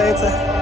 यायचं.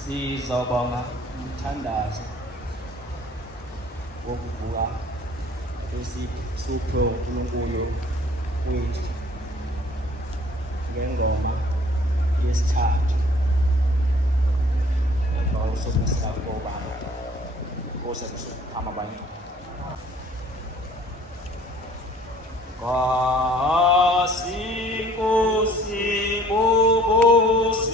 Sizobonga umthandazo wokuvuka kwesipho uNkulunkulu wethu ngengoma yesithathu emva kokusokusilakuba kose kuhamba bani Nkosi bubusise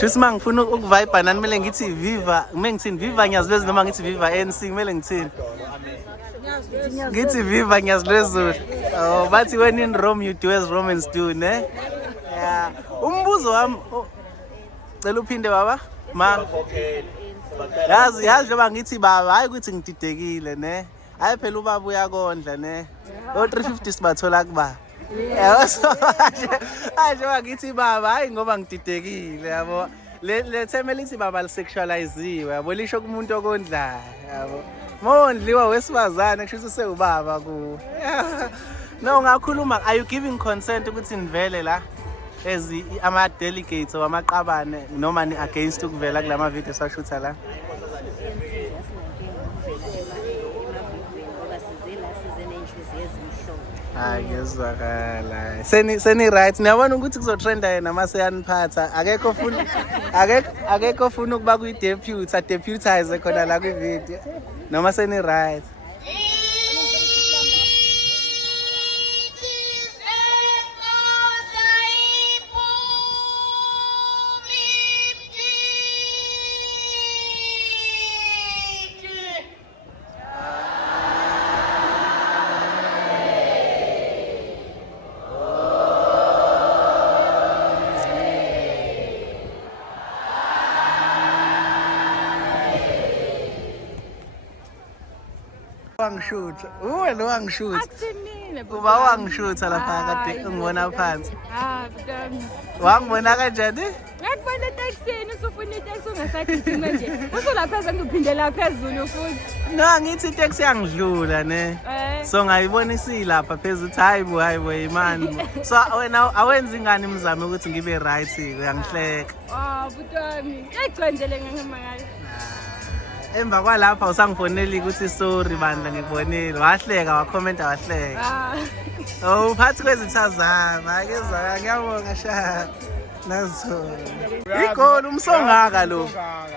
Shuthi mangifuna ukuvibe nani kumele ngithi viva, kumele ngithini viva ngiyazilwezi noma ngithi viva ANC kumele ngithini? Ngithi viva ngiyazilwezulu. Oh bathi when in Rome you do as Romans do ne? Yeah. Umbuzo wami cela uphinde baba ma. Yazi njengoba ngithi baba hayi ukuthi ngididekile ne. Hayi phela ubaba uyakondla ne. O 350 sibathola kuba. Yabo so njengoba ngithi baba hayi ngoba ngididekile yabo. Le theme lithi baba lisexualiziwe yabo lisho kumuntu okondlayo yabo. Mondliwa wesifazane kusho ukuthi sewubaba ku. No ngakhuluma are you giving consent ukuthi nivele la as ama delegates wamaqabane noma ni against ukuvela kulama video sashutha la? Hayi ngezwakala. Seni right niyabona ukuthi kuzotrenda yena mase yaniphatha akekho ufuna ukuba kuyi deputy a deputize khona la kwi video noma seni right. Wangishutha. Lo wangishutha. Akusinile baba. Uba wangishutha lapha kade ungibona phansi. Mntwana. Wangibona kanjani? Ngakubona eTaxini usufuna itaxi ungasagidinga nje. Usulapha ngiphindela phezulu futhi. No ngithi itaxi yangidlula ne. So ngayibona isilapha phezulu hayibo imani. So wena awenzi ingane imizamo ukuthi ngibe right uyangihleka. Butwami. Ecwendele ngamangala. Emva kwalapha usangifonela ukuthi sorry bandla ngikubonile wahleka wakhomenta wahleka. Oh uphathi kwezithazana akezwa ngiyabonga sha nazo. Igoli umsongaka lo.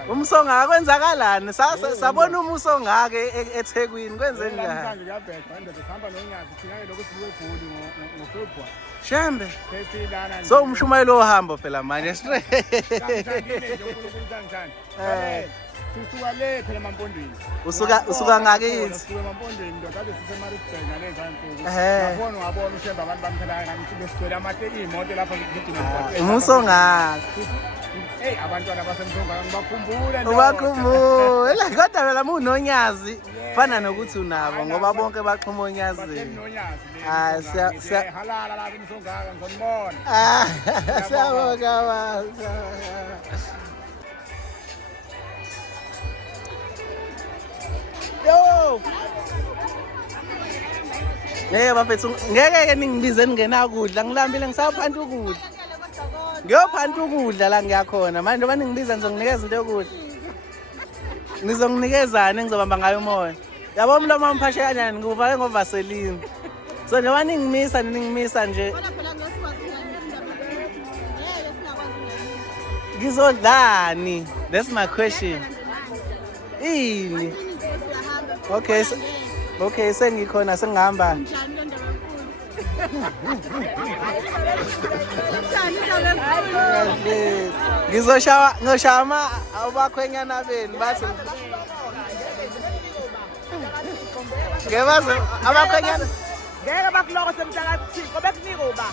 Umsongaka kwenzakalani? Sabona umusongaka eThekwini kwenzeni njani? Namhlanje kuyabheka indoda ihamba nonyazi thina lokho sibuye egoli ngoFebruary. Shambe. Sesilana nje. So umshumayelo ohamba phela manje straight. Ngithangile nje uNkulunkulu kanjani. Sisuka le phela eMampondweni. Usuka ngakithi. Sisuka eMampondweni ndoda kade siseMaritzburg naleza nsuku. Ngabona ushemba abantu bamphela nami sibesicela imoto lapha ngidinga imoto. Umusongaka. Hey abantwana basemsongaka ngibakhumbula nje. Ubakhumbula kodwa phela munonyazi fana nokuthi unabo ngoba bonke baxhuma onyazini. Halala la emsongaka ngizonibona. Siyabonga baba. Yo. Bafethu ngeke ningibize ningena kudla ngilambile ngisaphanda ukudla. Ngiyophanda ukudla la ngiyakhona manje noma ningibiza ngizonginikeza into yokudla. Ngizonginikezana engizobamba ngayo umoya. Yabo umlomo wamphashe kanjani nguvale ngovaseline. So njengoba ningimisa nje. Ngizodlani? That's my question. Ini. Okay, sengikhona sengihamba. Ngizoshawa abakhwenyana benu bathi ngebaze abakhwenyana ngeke bakuloko semhlaka-Thixo bekunika uba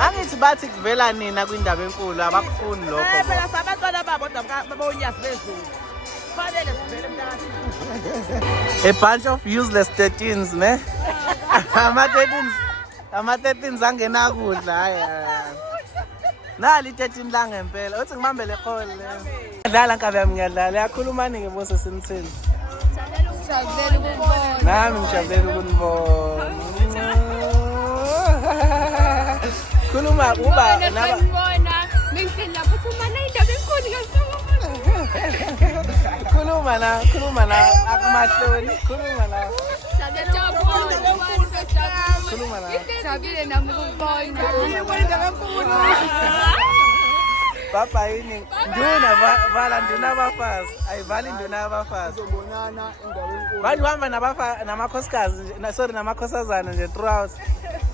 angithi bathi kuvela nina kwindaba enkulu abakufuni lokho phela sabantwana babo kodwa babonyazi bezulu fanele sivele mhlaka-Thixo. A bunch of useless 13s ne ama-13s angena kudla hayi nali 13 la ngempela uthi ngibambe le call ngiyadlala nkabe yami ngiyadlala yakhulumani ngebose sinithini nami ngijabulele ukunibona khuluma uba naba khuluma na akumahloni khuluma na Papa yini nduna vala nduna abafazi ayivali nduna abafazi Sobonana endaweni enkulu. manje uhamba namakhosikazi sorry namakhosazana nje throughout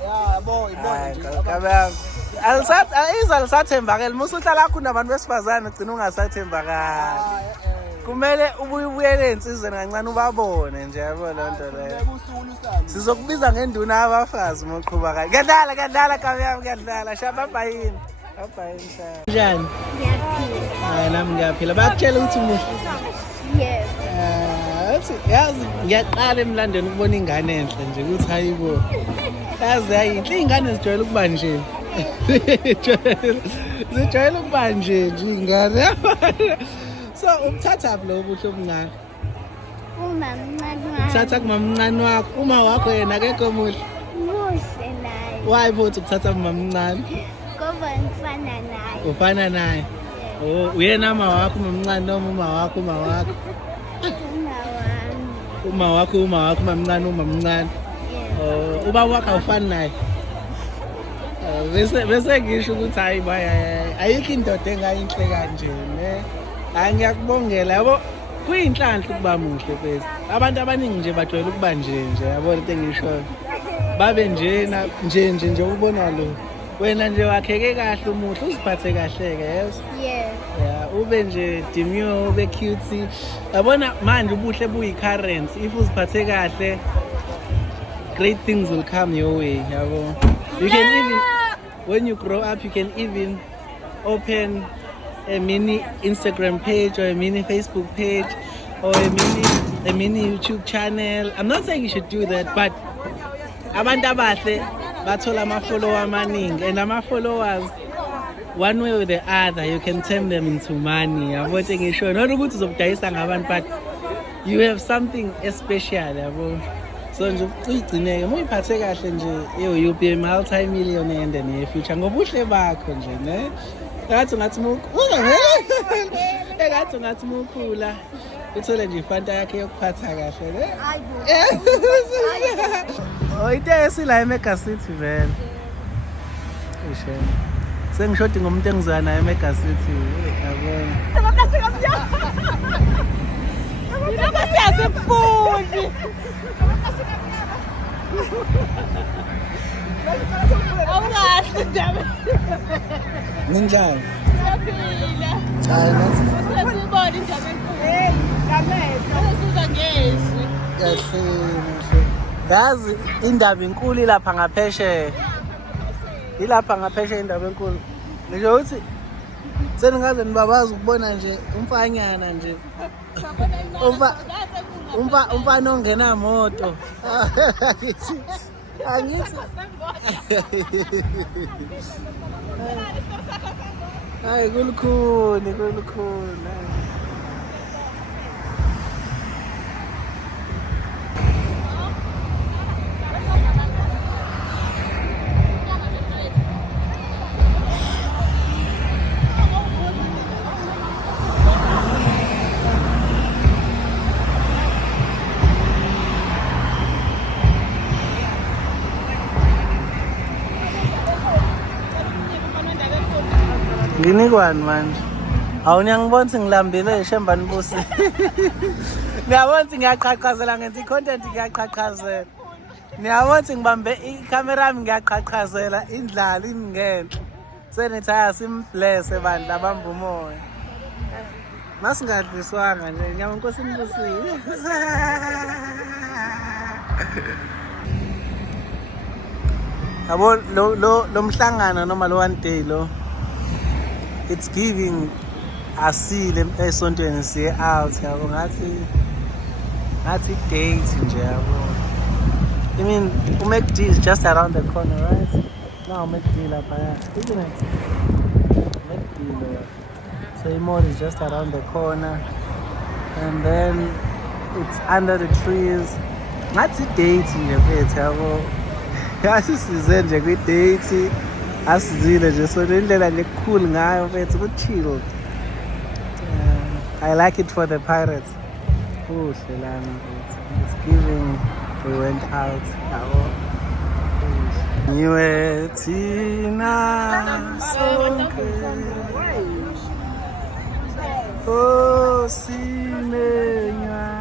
Yabo ibona nje. kabe Alisathembakali musuhlala khona abantu besifazane ugcina ungasathembakali. Kumele ubuyele ensizweni kancane ubabone nje yabo lonto leyo. Sizokubiza ngenduna abafazi moqhuba kahle. Kuyadlala kabi yami kuyadlala. Shababa yini? Abhayini sha. Njani? Ngiyaphila. Hayi nami ngiyaphila. Bakutshela ukuthi muhle. Yebo. Yazi ngiyaqala emlandweni ukubona ingane enhle nje ukuthi hayibo. Yazi ayinhle ingane zijwayele ukuba nje. Zijwayele ukuba nje ingane. So umthatha lo ubuhle obungaka. Uma mncane. Uthatha kumamncane wakho. Uma wakho yena akekho muhle. Muhle naye. Why futhi ukuthatha kumamncane? Ngoba ngifana naye. Ufana naye. Oh, uyena ama wakho mamncane noma uma wakho? Uma wakho mamncane umamncane. Oh, uba wakho awufani naye. Bese ngisho ukuthi hayi baya ayikho indoda engayinhle kanje ne. Ngiyakubongela yabo kuyinhlanhla ukuba muhle phela. Abantu abaningi nje bajwayele ukuba nje yabo into engisho. Babe nje ubona lo. Wena nje wakheke kahle umuhle uziphathe kahle ke yes. Yeah, ube nje demure ube cute. Yabona manje ubuhle buyi currency if uziphathe kahle great things will come your way yabo. You can even when you grow up you can even open a mini Instagram page or a mini Facebook page or a mini YouTube channel. I'm not saying you should do that, but abantu abahle bathola ama-follower amaningi and ama-followers one way or the other you can turn them into money. Yabo ngisho not ukuthi uzokudayisa ngabantu but you have something special yabo. So nje uyigcineke muyiphathe kahle nje you'll be a multi-millionaire in the near future ngobuhle bakho nje ne. Ngathi mukhula uthole nje ifanta yakhe yokuphatha kahle ne. Oh into esila eMega City vele. Ishe. Sengishodi ngomuntu engizwana naye eMega City yabona. Ninjani? Yazi indaba inkulu ilapha ngaphesheya. Ilapha ngaphesheya indaba enkulu. Ngisho ukuthi seningaze nibabaza ukubona nje umfanyana nje. Umfana ongena moto. Angithi. Hayi kulukhuni. Nginikwani manje? Awunyangibona ukuthi ngilambile eshembani busi. Ngiyabona ukuthi ngiyaqhaqhazela ngenza i-content ngiyaqhaqhazela. Ngiyabona ukuthi ngibambe i-camera yami ngiyaqhaqhazela indlala ingenhle. Senithaya simblesse bandla bamba umoya. Masingadliswanga nje ngiyabona inkosi imbusile. Yabo lo mhlangano noma lo one day lo it's giving asile esontweni siye out yabo ngathi date nje yabo. I mean uMacD is just around the corner, right? No, uMacD lapha, isn't it? MacD so Imod is just around the corner and then it's under the trees. Ngathi date nje mfethu yabo. Yasisize nje kwi date. Asizile nje so indlela nje cool ngayo mfethu ku chill. I like it for the pirates. Oh, Shelana. It's giving we went out. Niwe tina sonke. Oh, simenya.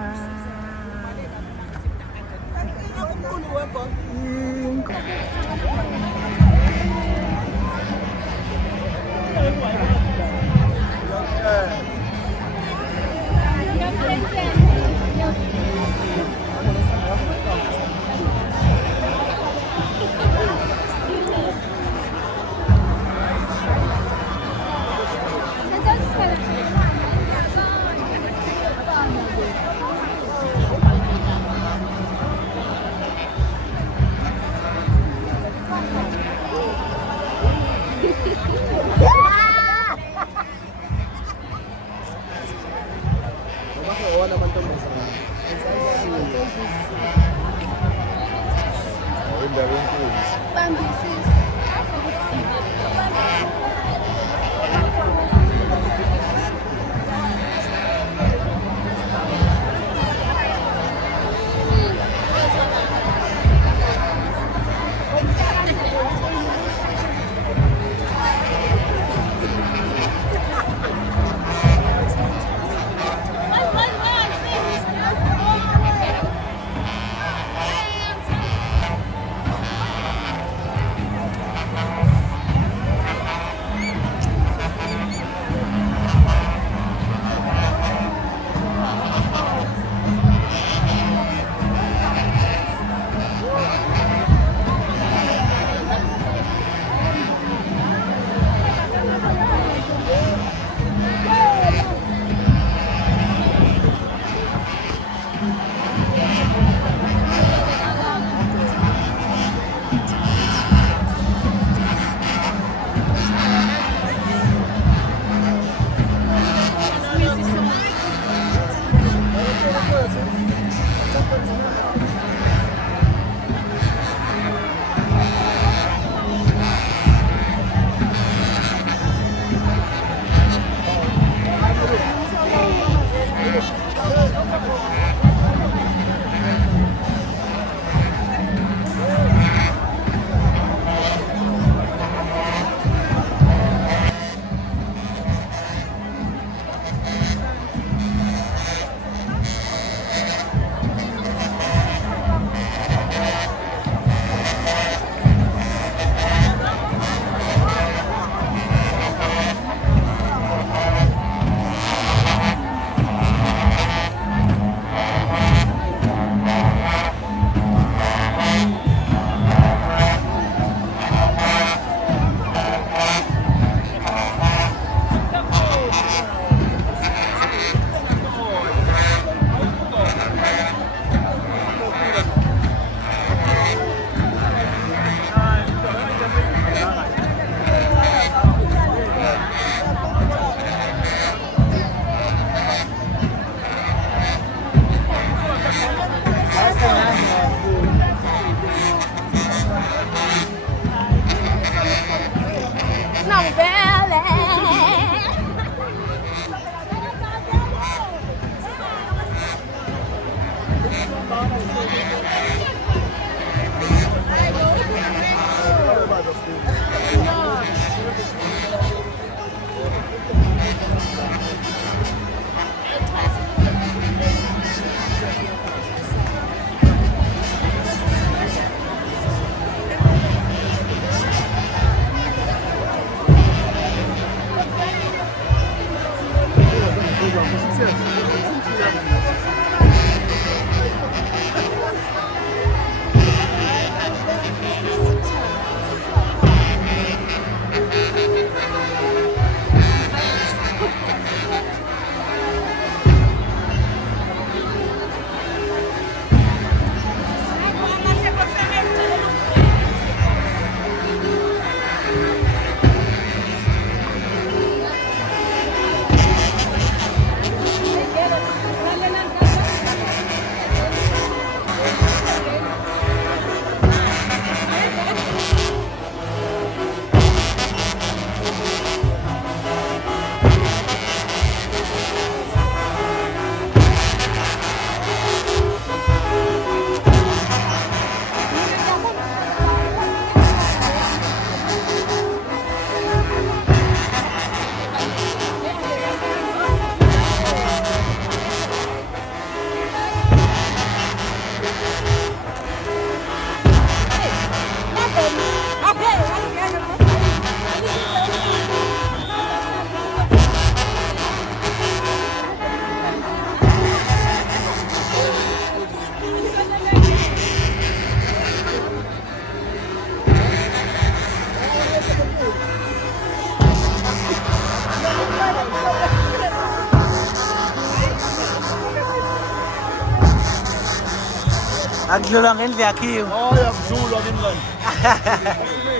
Akudlulwa ngendlu yakhiwe. Hayi akudlulwa kimlando.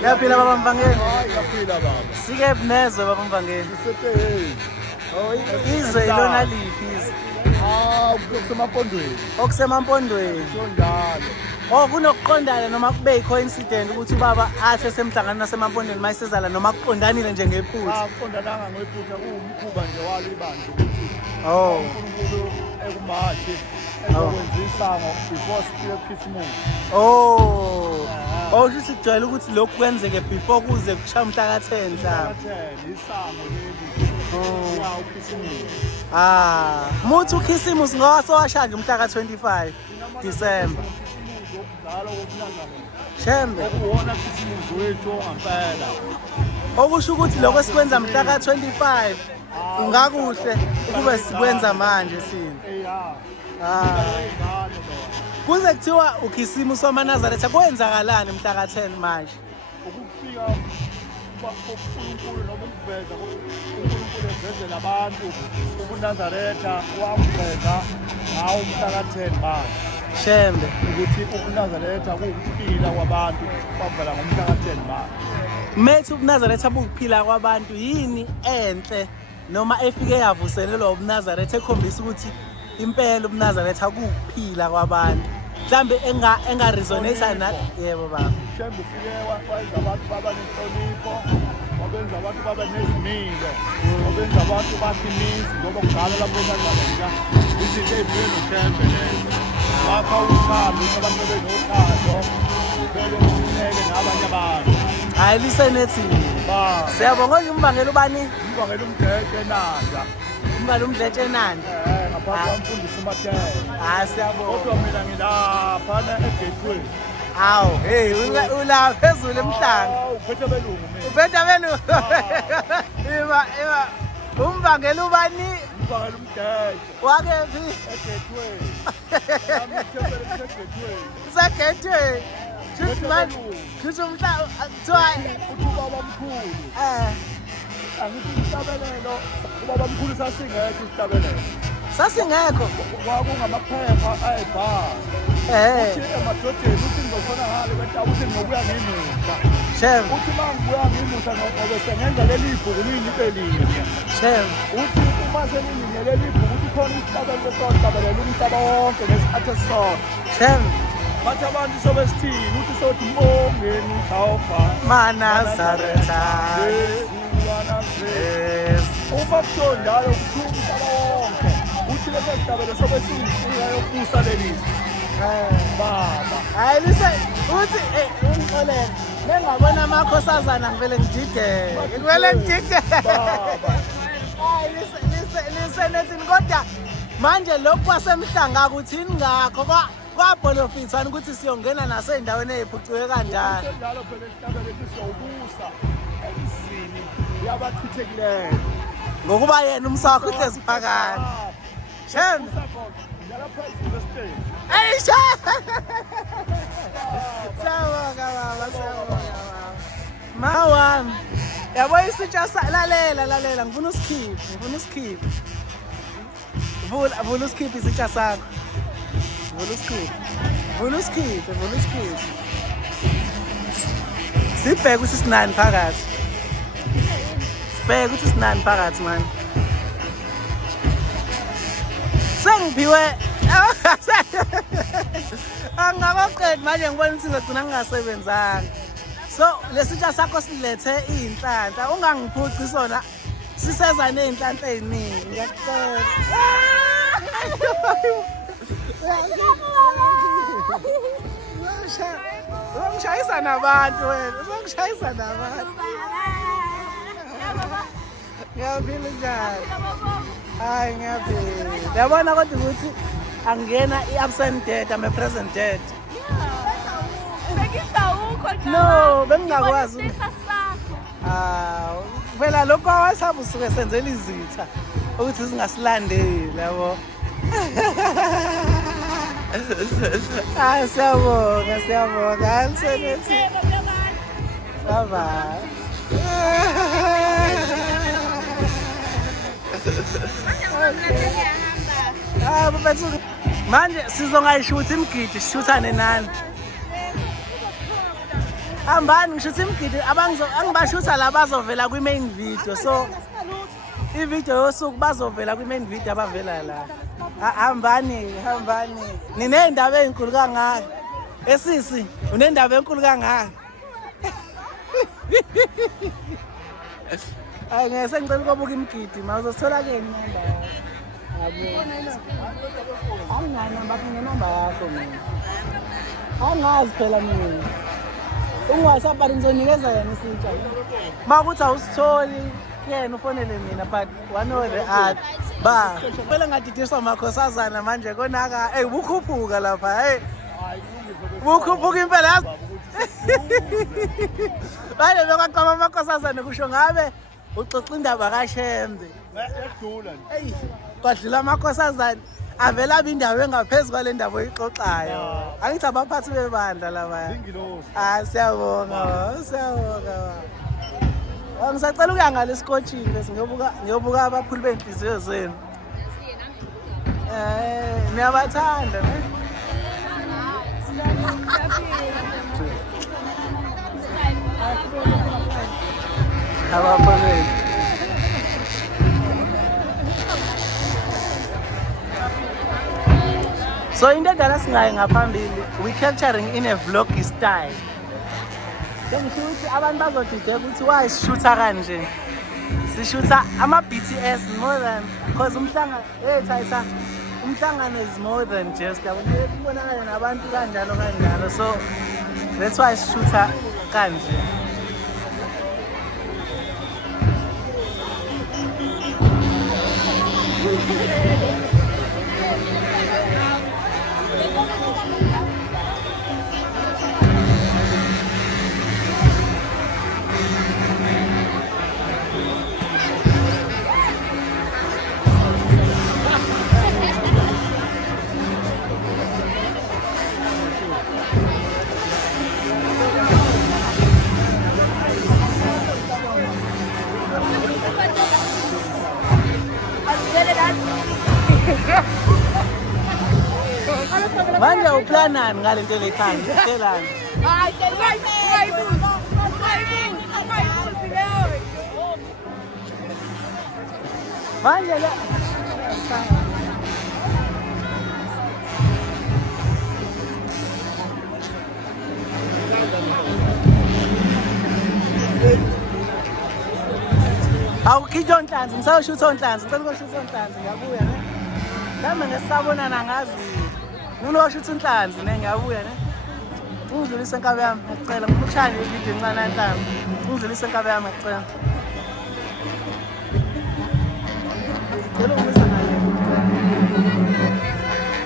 Yaphila baba Mvangeni. Hayi yaphila baba. Sike bunezwe baba Mvangeni. Sisephe. Izwe ilona liphi izwe? Kusemapondweni. Okusemampondweni. Njalo. Oh kunokuqondana noma kube i-coincidence ukuthi ubaba ahle semhlangano nasemampondweni mayisezala noma kuqondanile nje ngephutha. Kuqondananga ngephutha kuwumkhuba nje walo ibandla. Oh. uNkulunkulu ekumathi ekwenzisango before sifike kukhisimusi. Oh. Oh sithi kujwayele ukuthi lokhu kwenzeke before kuze kushaya umhla ka-10 mhlawumbe. Isango leli. Oh. Ya ukhisimusi. Ah, muthi ukhisimusi ngoba sowashaya umhla ka-25 December. Ngalo kokunangana. Shembe. Ukuwona khisimusi wethu ongempela. Okusho ukuthi lokho esikwenza mhla ka-25 ungakuhle ukube sikwenza manje sini. Kuze kuthiwa ukhisimusi wamaNazaretha kwenzakalani mhla ka-10 manje? Ukufika uNkulunkulu noma ukuveza uNkulunkulu evezela abantu ubuNazaretha wamveza ngawo mhla ka-10 manje. Shembe. Ukuthi ubuNazaretha kuwukuphila kwabantu kwavela ngomhla ka-10 manje. Methi ubuNazaretha bukuphila kwabantu yini enhle noma efike yavuselelwa ubuNazaretha ekhombisa ukuthi impela ubuNazaretha kukuphila kwabantu mhlambe engaresonate na yebo baba. Shembe ufike wayenza abantu baba nenhlonipho, wabenza abantu baba nezimilo, wabenza abantu bakhe imizi ngoba kudala lapho eNazaretha izinto ezifike noShembe lezo. Wakha uthando abantu benothando bebeneke nabanye abantu. Hayi lisenethi Ba siyabonga nje umbangela ubani ngibangela umdletshe nanda. umbala umdletshe nani Ngapha kwamfundisa uMathele. siyabonga Kodwa mina ngilapha eGateway. hawu hey ula phezulu emhlanga Uphethe belungu mina. uphetha benu iba umbangela ubani Ngibangela umdletshe wakephi eGateway. Yami ithembele eGateway. usagethwe shuthi manje shuthi umhla kuthiwa Uthi ubaba omkhulu. Angithi isihlabelelo ubaba omkhulu sasingekho isihlabelelo. sasingekho Kwakungamaphepha ayibhala. Uthi emadodeni uthi ngizokhona ngale kwentaba uthi ngizobuya ngimusa. shem Uthi uma ngibuya ngimusa ngobe sengenza leli bhuku liyinto elinye. shem Uthi uma selilinye leli bhuku uthi khona isihlabelelo sokuhlabelela umhlaba wonke ngesikhathi esisodwa. shem Bathi abantu sobe sithini uthi sothi mbongeni Jehova maNazaretha yes uma kuthonjalo kuthuma umhlaba wonke uthi lesi sihlabelo sobe siyinsiya yokubusa leli baba hayi lise uthi ungixolele Ngengabona amakhosazana ngivele ngijide. Ngivele ngijide. Hayi lisenethini kodwa manje lokhu kwasemhlanga kuthini ngakho kwabolofisana ukuthi siyongena nasey'ndaweni ey'phucuke kanjani. Njalo phela esihlabele siyawubusa emzini yabachithekileyo. Ngokuba yena umsakho uhlezi phakathi. Shem. Njalo phezulu kwesiteji. Ayisha. Sawaka baba, sawaka baba. Mawami. Yabo isitsha lalela ngifuna usikhiphe. Vula usikhiphe isitsha sakho. Vula usikhiphe. Sibheke ukuthi sinani phakathi. Sibheke ukuthi sinani phakathi manje. Sengiphiwe angabaqedi manje ngibona ukuthi ngigcina ngingasebenzanga. So lesitsha sakho silethe iy'nhlanhla ungangiphuci sona siseza ney'nhlanhla ey'ningi ngiyacela. Uzongishayisa nabantu wena, Ngiyaphila njani? Hayi ngiyaphila. Uyabona kodwa ukuthi angena i-absent date, I'm a present date. No, bengingakwazi. Phela lokho awasaba usuke senzela izitha ukuthi singasilandeli yabo. Siyabonga. Alisenethi. Bye. Manje sizongayishuthi imgidi sishuthane nani? Hambani ngishutha imgidi angibashutha la bazovela kwi-main video. So i-video yosuku bazovela kwi-main video abavela la. Hambani. Ninendaba ezinkulu kangaka. Esisi, unendaba enkulu kangaka. Ngeke ngicela ukubuka imgidi, mawuzosithola ke inamba. Anginamba ngenamba yakho mina. Angazi phela mina. Ungwasapha ngizonikeza yena isitsha. Makuthi awusitholi yena ufonele mina but one or the other. Ba, phela ngadidiswa amakhosazana manje konaka. Hey, bukhuphuka lapha. Hey. Bukhuphuka impela yazi. Bale bekwaqama amakhosazana kusho ngabe uxoxa indaba kaShembe. Edlula nje. Hey, kwadlula amakhosazana avela abindaba engaphezulu kwale ndaba oyixoxayo. Angithi abaphathi bebandla laba. Siyabonga. Ngisacela ukuya ngale sikotshini bese ngiyobuka abaphuli bey'nhliziyo zenu. Niyabathanda ne? Abaphuli. So into edala singayi ngaphambili, we capturing in a vlog style. Ngisho ukuthi abantu bazodideka ukuthi why sishutha kanje. Sishutha ama-BTS more than because umhlangano is more than just kubonakala nabantu kanjalo. So that's why sishutha kanje. Manje uplanani ngale nto lethanda? Uhlelani? Manje la awukhitha onhlanzi, ngisawushutha onhlanzi, ngicela ukushutha onhlanzi ngiyabuya ne. Nami ngesabonana ngazi. Nginoshutha inhlanzi ne ngiyabuya ne. ungidlulise enkabe yami ngiyacela ngifuna ukushaya ividiyo encane yanhlanga ungidlulise enkabe yami ngiyacela ngicela ungimisa ngale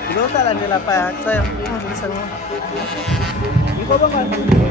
ngizohlala nje lapha ngiyacela ungidlulise ngco yikho bangani